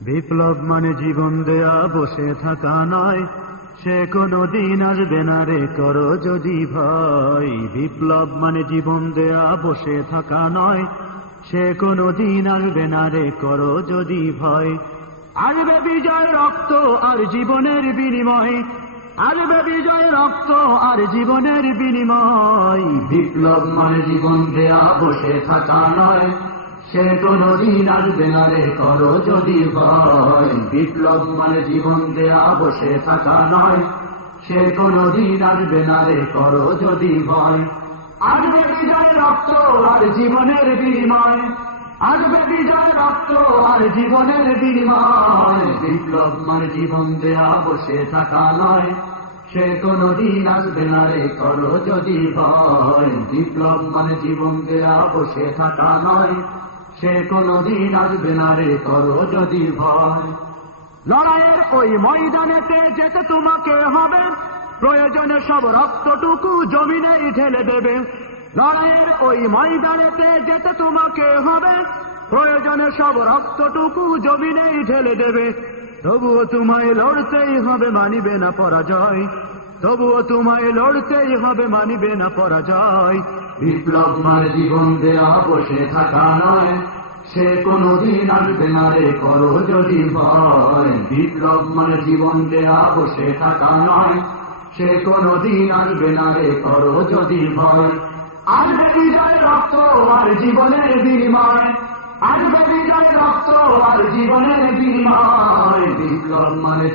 বিপ্লব মানে জীবন দেয়া বসে থাকা নয়, সে কোনো দিন আসবে না রে করো যদি ভয়। বিপ্লব মানে জীবন দেয়া বসে থাকা নয়, সে কোনো দিন আসবে না রে করো যদি ভয়। আসবে বিজয় রক্ত আর জীবনের বিনিময়, আসবে বিজয় রক্ত আর জীবনের বিনিময়। বিপ্লব মানে জীবন দেয়া বসে থাকা নয়, সে কোনো দিন আসবে না রে করো যদি ভয়। বিপ্লব মানে জীবন দেয়া বসে থাকা নয়, সে কোনো দিন আসবে না রে করো যদি ভয়। আসবে বিজয় রক্ত আর জীবনের বিনিময়, আসবে বিজয় রক্ত আর জীবনের বিনিময়। বিপ্লব মানে জীবন দেয়া বসে থাকা নয়, সে কোনো দিন আসবে না রে করো যদি ভয়। বিপ্লব মানে জীবন দেয়া বসে থাকা নয়, সে কোনো দিন আসবে না রে করো যদি ভয়। লড়াইয়ের ওই ময়দানেতে যেতে তোমাকে হবে, প্রয়োজনে সব রক্তটুকু জমিনেই ঢেলে দেবে। লড়াইয়ের ওই ময়দানেতে যেতে তোমাকে হবে, প্রয়োজনে সব রক্তটুকু জমিনেই ঢেলে দেবে। তবুও তোমায় লড়তেই হবে, মানিবে না পরাজয়। তবুও তোমায় লড়তেই হবে, মানিবে না পরাজয়। বিপ্লব মানে জীবন দেয়া বসে থাকা নয়, সে কোনো দিন আসবে না রে করো যদি ভয়। বিপ্লব মানে জীবন দেয়া বসে থাকা নয়, সে কোনো দিন আসবে না রে করো যদি ভয়। আসবে বিজয় রক্ত আর জীবনের বিনিময়, আসবে বিজয় রক্ত আর জীবনের বিনিময়। বিপ্লব মানে